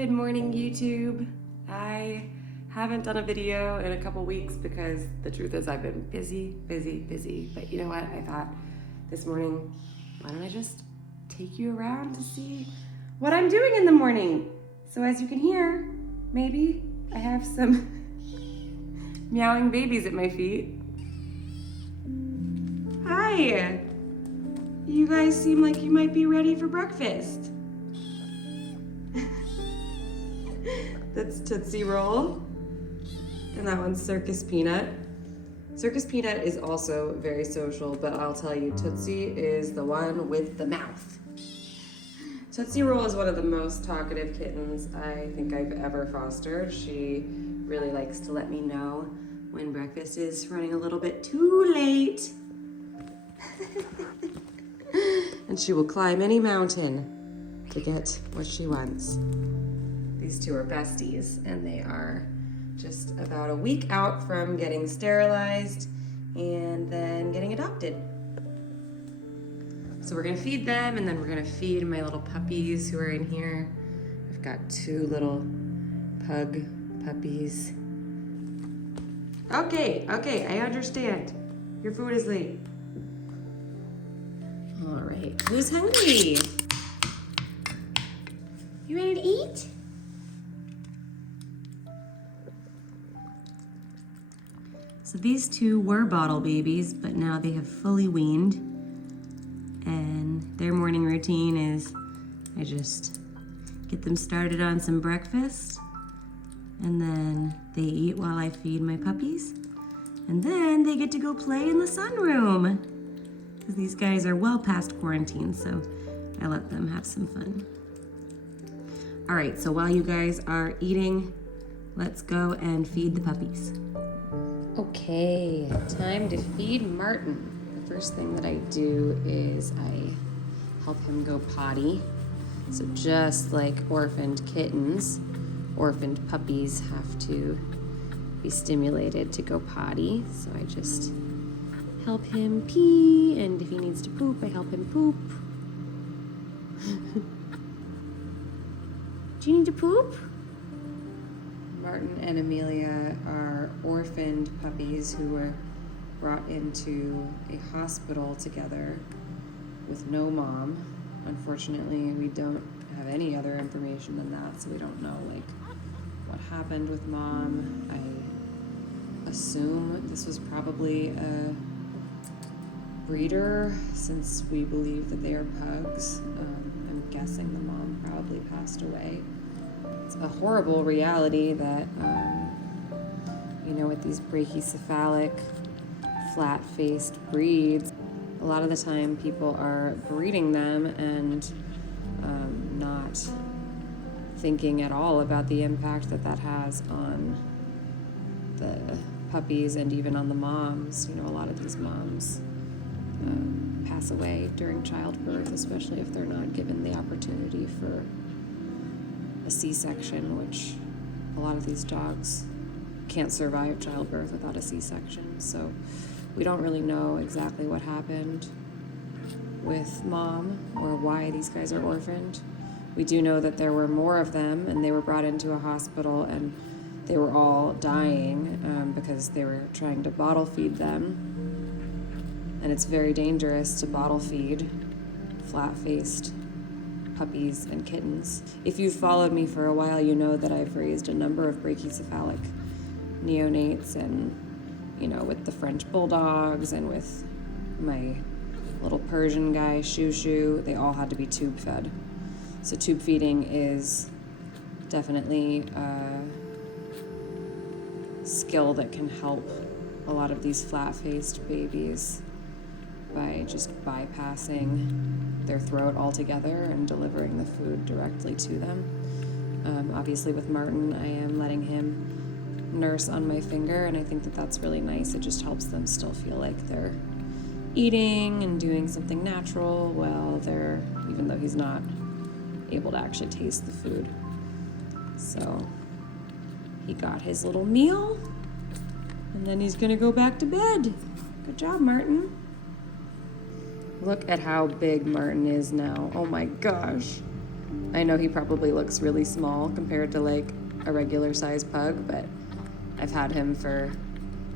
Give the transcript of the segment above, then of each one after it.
Good morning, YouTube. I haven't done a video in a couple weeks because the truth is I've been busy. But you know what? I thought this morning, why don't I just take you around to see what I'm doing in the morning? So as you can hear, maybe I have some meowing babies at my feet. Hi! You guys seem like you might be ready for breakfast. That's Tootsie Roll. And that one's Circus Peanut. Circus Peanut is also very social, but I'll tell you, Tootsie is the one with the mouth. Tootsie Roll is one of the most talkative kittens I think I've ever fostered. She really likes to let me know when breakfast is running a little bit too late. And she will climb any mountain to get what she wants. These two are besties, and they are just about a week out from getting sterilized and then getting adopted. So we're gonna feed them, and then we're gonna feed my little puppies who are in here. I've got two little pug puppies. Okay, I understand. Your food is late. All right, who's hungry? You ready to eat? So these two were bottle babies, but now they have fully weaned. And their morning routine is I just get them started on some breakfast, and then they eat while I feed my puppies. And then they get to go play in the sunroom, because these guys are well past quarantine, so I let them have some fun. All right, so while you guys are eating, let's go and feed the puppies. Okay, time to feed Martin. The first thing that I do is I help him go potty. So just like orphaned kittens, orphaned puppies have to be stimulated to go potty. So I just help him pee, and if he needs to poop, I help him poop. Do you need to poop? Martin and Amelia are orphaned puppies who were brought into a hospital together with no mom. Unfortunately, we don't have any other information than that, so we don't know what happened with mom. I assume this was probably a breeder, since we believe that they are pugs. I'm guessing the mom probably passed away. It's a horrible reality that, with these brachycephalic, flat-faced breeds, a lot of the time people are breeding them and not thinking at all about the impact that has on the puppies and even on the moms. A lot of these moms pass away during childbirth, especially if they're not given the opportunity for a C-section, which a lot of these dogs can't survive childbirth without a C-section. So we don't really know exactly what happened with mom or why these guys are orphaned. We do know that there were more of them, and they were brought into a hospital, and they were all dying because they were trying to bottle feed them. And it's very dangerous to bottle feed flat-faced puppies and kittens. If you've followed me for a while, you know that I've raised a number of brachycephalic neonates, and with the French bulldogs and with my little Persian guy Shoo Shoo, they all had to be tube fed. So tube feeding is definitely a skill that can help a lot of these flat-faced babies by just bypassing their throat altogether and delivering the food directly to them. Obviously with Martin, I am letting him nurse on my finger, and I think that that's really nice. It just helps them still feel like they're eating and doing something natural even though he's not able to actually taste the food. So he got his little meal, and then he's gonna go back to bed. Good job, Martin. Look at how big Martin is now. Oh my gosh. I know he probably looks really small compared to like a regular size pug, but I've had him for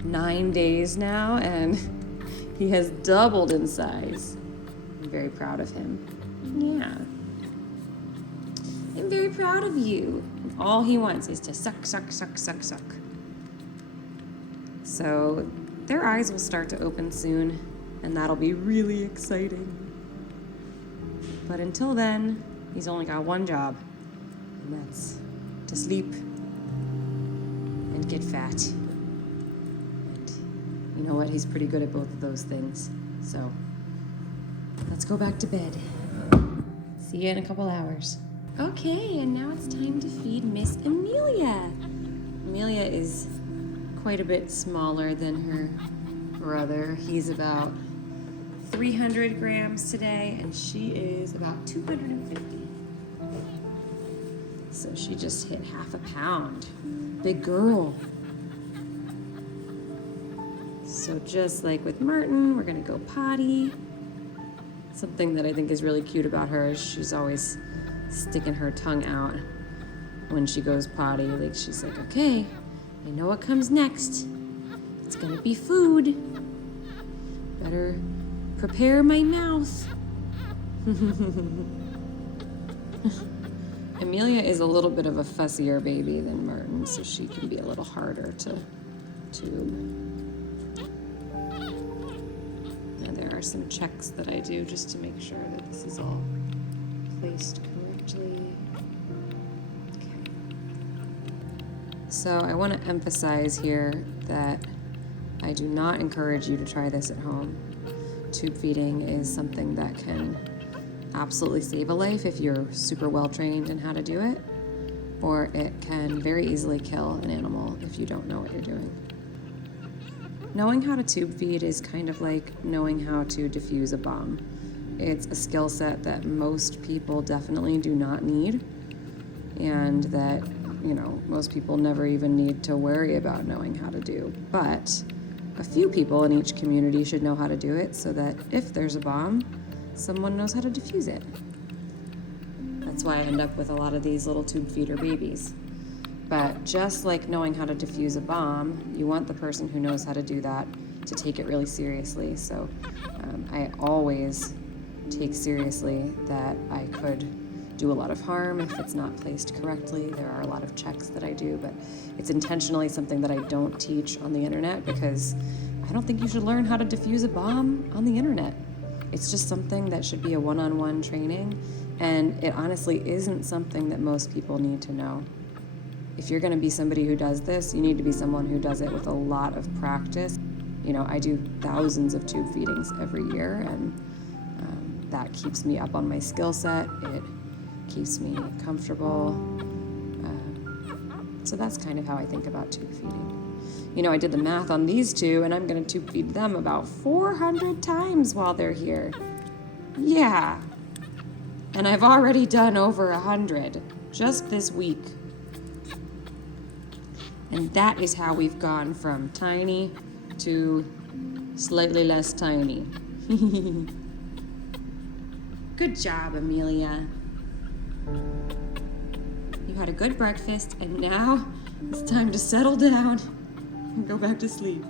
9 days now and he has doubled in size. I'm very proud of him. Yeah. I'm very proud of you. All he wants is to suck, suck, suck, suck, suck. So their eyes will start to open soon, and that'll be really exciting. But until then, he's only got one job, and that's to sleep and get fat. And you know what? He's pretty good at both of those things. So let's go back to bed. See you in a couple hours. Okay, and now it's time to feed Miss Amelia. Amelia is quite a bit smaller than her brother. He's about 300 grams today, and she is about 250. So she just hit half a pound. Big girl. So just like with Martin, we're gonna go potty. Something that I think is really cute about her is she's always sticking her tongue out when she goes potty. Like she's like, okay, I know what comes next. It's gonna be food. Better prepare my mouth. Amelia is a little bit of a fussier baby than Martin, so she can be a little harder to tube. And there are some checks that I do just to make sure that this is all placed correctly. Okay. So I want to emphasize here that I do not encourage you to try this at home. Tube feeding is something that can absolutely save a life if you're super well trained in how to do it, or it can very easily kill an animal if you don't know what you're doing. Knowing how to tube feed is kind of like knowing how to defuse a bomb. It's a skill set that most people definitely do not need, and that, you know, most people never even need to worry about knowing how to do. But a few people in each community should know how to do it so that if there's a bomb, someone knows how to defuse it. That's why I end up with a lot of these little tube feeder babies. But just like knowing how to defuse a bomb, you want the person who knows how to do that to take it really seriously. So I always take seriously that I could do a lot of harm if it's not placed correctly. There are a lot of checks that I do, but it's intentionally something that I don't teach on the internet because I don't think you should learn how to defuse a bomb on the internet. It's just something that should be a one-on-one training, and it honestly isn't something that most people need to know. If you're gonna be somebody who does this, you need to be someone who does it with a lot of practice. You know, I do thousands of tube feedings every year, and that keeps me up on my skill set. It keeps me comfortable. So that's kind of how I think about tube feeding. You know, I did the math on these two, and I'm gonna tube feed them about 400 times while they're here. Yeah. And I've already done over 100 just this week. And that is how we've gone from tiny to slightly less tiny. Good job, Amelia. You had a good breakfast, and now it's time to settle down and go back to sleep.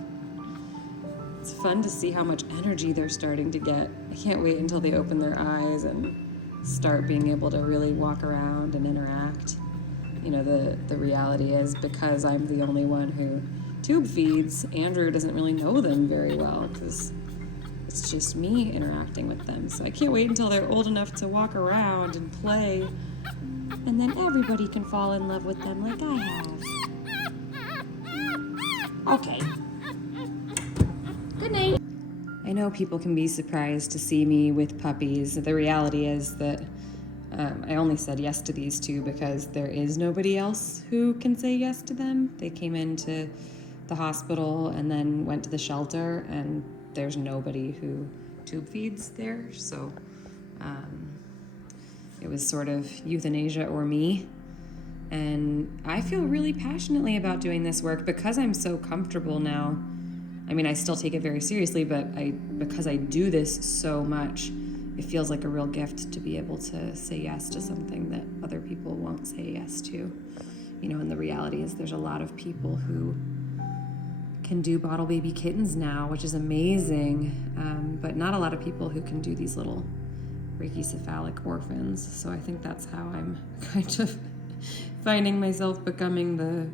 It's fun to see how much energy they're starting to get. I can't wait until they open their eyes and start being able to really walk around and interact. You know, the reality is, because I'm the only one who tube feeds, Andrew doesn't really know them very well because it's just me interacting with them. So I can't wait until they're old enough to walk around and play, and then everybody can fall in love with them like I have. Okay. Good night. I know people can be surprised to see me with puppies. The reality is that I only said yes to these two because there is nobody else who can say yes to them. They came into the hospital and then went to the shelter, and there's nobody who tube feeds there. So it was sort of euthanasia or me. And I feel really passionately about doing this work because I'm so comfortable now. I mean, I still take it very seriously, but because I do this so much, it feels like a real gift to be able to say yes to something that other people won't say yes to. You know, and the reality is there's a lot of people who can do bottle baby kittens now, which is amazing, but not a lot of people who can do these little brachycephalic orphans. So I think that's how I'm kind of finding myself becoming the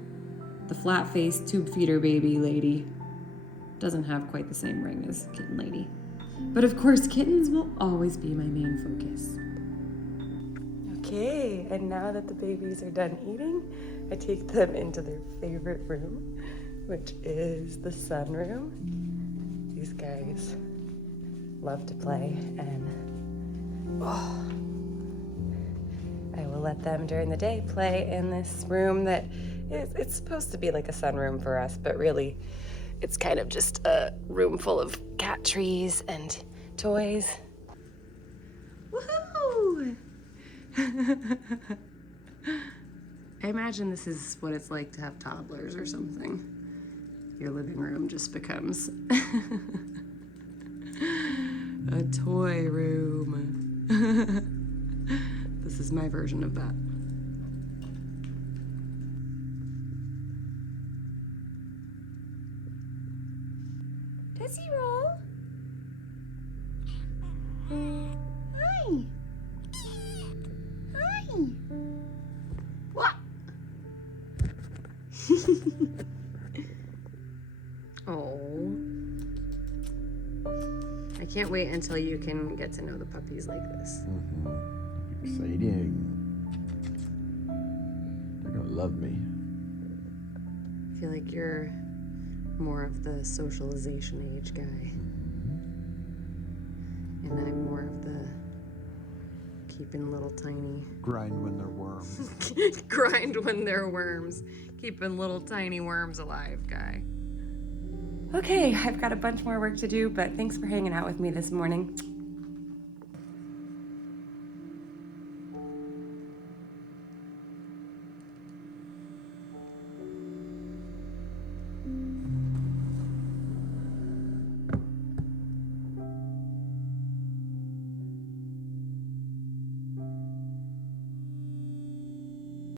flat-faced tube feeder baby lady. Doesn't have quite the same ring as kitten lady. But of course, kittens will always be my main focus. Okay, and now that the babies are done eating, I take them into their favorite room, which is the sunroom. These guys love to play, and I will let them during the day play in this room that it's supposed to be like a sunroom for us, but really it's kind of just a room full of cat trees and toys. Woohoo! I imagine this is what it's like to have toddlers or something. Your living room just becomes a toy room. This is my version of that. Tootsie roll. Hi. Hi. What? Oh. I can't wait until you can get to know the puppies like this. Mm-hmm. Exciting. They're gonna love me. I feel like you're more of the socialization age guy. And I'm more of the keeping little tiny... Grind when they're worms. Grind when they're worms. Keeping little tiny worms alive guy. Okay, I've got a bunch more work to do, but thanks for hanging out with me this morning.